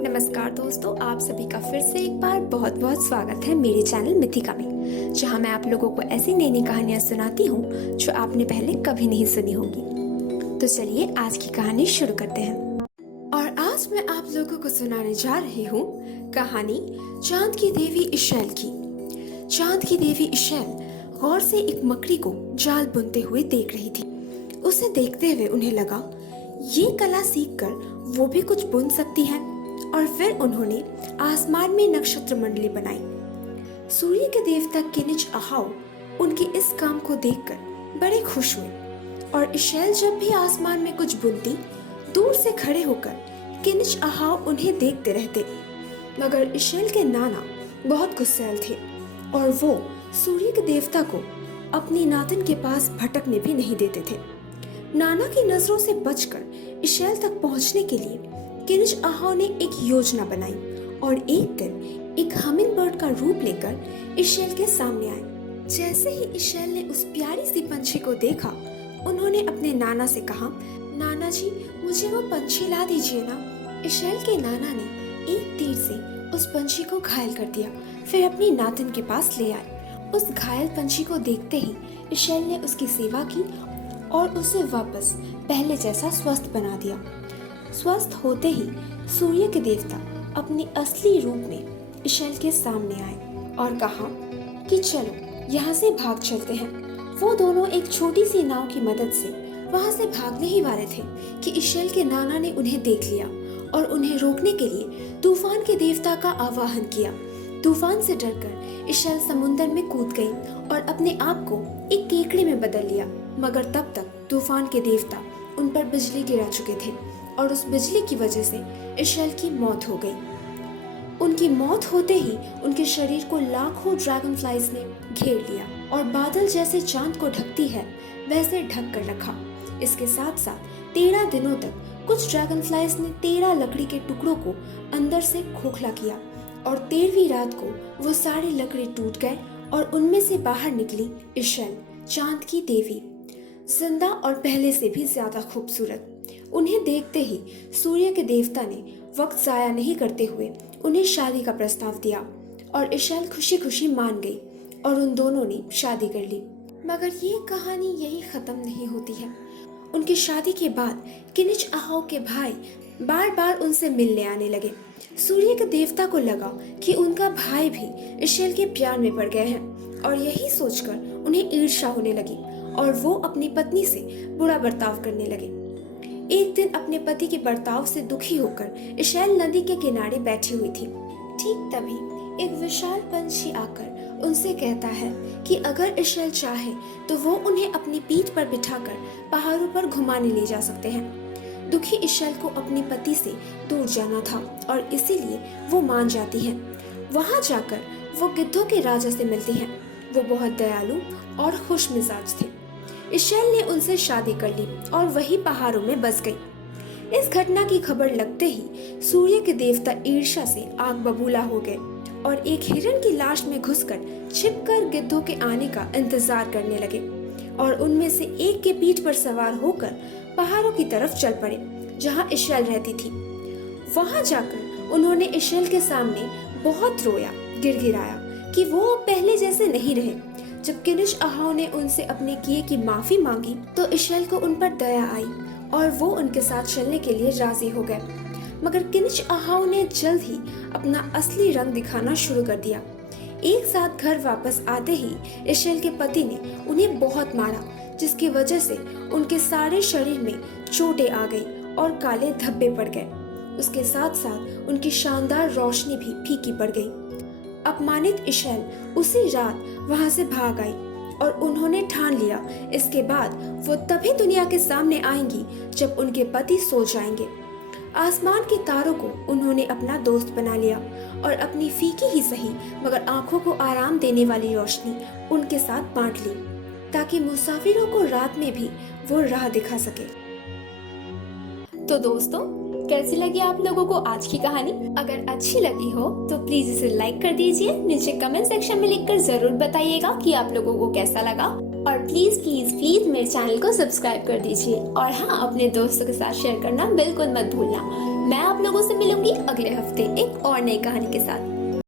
नमस्कार दोस्तों, आप सभी का फिर से एक बार बहुत बहुत स्वागत है मेरे चैनल मिथिका में, जहां मैं आप लोगों को ऐसी नई नई कहानियां सुनाती हूं जो आपने पहले कभी नहीं सुनी होंगी। तो चलिए आज की कहानी शुरू करते हैं। और आज मैं आप लोगों को सुनाने जा रही हूँ कहानी चांद की देवी इशैल की। चांद की देवी इशैल गौर से एक मकड़ी को जाल बुनते हुए देख रही थी। उसे देखते हुए उन्हें लगा ये कला सीखकर वो भी कुछ बुन सकती है। और फिर उन्होंने आसमान में नक्षत्र मंडली बनाई। सूर्य के देवता किनिच अहाउ उनके इस काम को देखकर बड़े खुश हुए। और इशैल जब भी आसमान में कुछ बुनती, दूर से खड़े होकर किनिच अहाउ उन्हें देखते रहते। मगर इशैल के नाना बहुत गुस्सैल थे और वो सूर्य के देवता को अपनी नातिन के पास भटकने भी नहीं देते थे। नाना की नजरों से बचकर इशैल तक पहुंचने के लिए किनिच अहाउ ने एक योजना बनाई और एक दिन एक हमिंग बर्ड का रूप लेकर इशैल के सामने आए। जैसे ही इशैल ने उस प्यारी सी पंछी को देखा, उन्होंने अपने नाना से कहा, नाना जी मुझे वो पंछी ला दीजिए ना। इशैल के नाना ने एक तीर से उस पंछी को घायल कर दिया, फिर अपनी नातिन के पास ले आए। उस घायल पंछी को देखते ही इशैल ने उसकी सेवा की और उसे वापस पहले जैसा स्वस्थ बना दिया। स्वस्थ होते ही सूर्य के देवता अपने असली रूप में इशैल के सामने आए और कहा कि चलो यहाँ से भाग चलते हैं। वो दोनों एक छोटी सी नाव की मदद से वहाँ से भागने ही वाले थे कि इशैल के नाना ने उन्हें देख लिया और उन्हें रोकने के लिए तूफान के देवता का आवाहन किया। तूफान से डरकर इशैल समुद्र में कूद गई और अपने आप को एक केकड़े में बदल लिया। मगर तब तक तूफान के देवता उन पर बिजली गिरा चुके थे और उस बिजली की वजह से इशैल की मौत हो गई। उनकी मौत होते ही उनके शरीर को लाखों ड्रैगन फ्लाइज ने घेर लिया और बादल जैसे चांद को ढकती है वैसे ढक कर रखा। इसके साथ साथ 13 दिनों तक कुछ ड्रैगन फ्लाइज ने 13 लकड़ी के टुकड़ों को अंदर से खोखला किया और 13वीं रात को वो सारे लकड़ी टूट गए और उनमें से बाहर निकली इशैल, चांद की देवी, जिंदा और पहले से भी ज्यादा खूबसूरत। उन्हें देखते ही सूर्य के देवता ने वक्त जाया नहीं करते हुए उन्हें शादी का प्रस्ताव दिया और इशैल खुशी खुशी मान गई और उन दोनों ने शादी कर ली। मगर ये कहानी यही खत्म नहीं होती है। उनकी शादी के बाद किनिच अहाउ के भाई बार बार उनसे मिलने आने लगे। सूर्य के देवता को लगा कि उनका भाई भी इशैल के प्यार में पड़ गए हैं और यही सोचकर उन्हें ईर्ष्या होने लगी और वो अपनी पत्नी से बुरा बर्ताव करने लगे। एक दिन अपने पति के बर्ताव से दुखी होकर इशैल नदी के किनारे बैठी हुई थी। ठीक तभी एक विशाल पंछी आकर उनसे कहता है कि अगर इशैल चाहे तो वो उन्हें अपनी पीठ पर बिठाकर पहाड़ों पर घुमाने ले जा सकते हैं। दुखी इशैल को अपने पति से दूर जाना था और इसीलिए वो मान जाती है। वहां जाकर वो गिद्धों के राजा से मिलती है। वो बहुत दयालु और खुश मिजाज थे। इशैल ने उनसे शादी कर ली और वही पहाड़ों में बस गई। इस घटना की खबर लगते ही सूर्य के देवता ईर्ष्या से आग बबूला हो गए और एक हिरण की लाश में घुसकर छिपकर गिद्धों के आने का इंतजार करने लगे और उनमें से एक के पीठ पर सवार होकर पहाड़ों की तरफ चल पड़े जहां इशैल रहती थी। वहां जाकर उन्होंने इशैल के सामने बहुत रोया, गिड़गिड़ाया कि वो पहले जैसे नहीं रहे। जब किनिच अहाउ ने उनसे अपने किए की माफी मांगी तो इशैल को उन पर दया आई और वो उनके साथ चलने के लिए राजी हो गए। मगर किनिच अहाउ ने जल्द ही अपना असली रंग दिखाना शुरू कर दिया। एक साथ घर वापस आते ही इशैल के पति ने उन्हें बहुत मारा, जिसकी वजह से उनके सारे शरीर में चोटें आ गई और काले धब्बे पड़ गए। उसके साथ साथ उनकी शानदार रोशनी भी फीकी पड़ गई। अपमानित इशैल उसी रात वहां से भाग आई और उन्होंने ठान लिया इसके बाद वो तभी दुनिया के सामने आएंगी जब उनके पति सो जाएंगे। आसमान के तारों को उन्होंने अपना दोस्त बना लिया और अपनी फीकी ही सही मगर आंखों को आराम देने वाली रोशनी उनके साथ बांट ली ताकि मुसाफिरों को रात में भी वो राह दिखा सके। तो दोस्तों, कैसी लगी आप लोगों को आज की कहानी? अगर अच्छी लगी हो तो प्लीज इसे लाइक कर दीजिए। नीचे कमेंट सेक्शन में लिखकर जरूर बताइएगा कि आप लोगों को कैसा लगा और प्लीज प्लीज प्लीज मेरे चैनल को सब्सक्राइब कर दीजिए और हाँ, अपने दोस्तों के साथ शेयर करना बिल्कुल मत भूलना। मैं आप लोगों से मिलूंगी अगले हफ्ते एक और नई कहानी के साथ।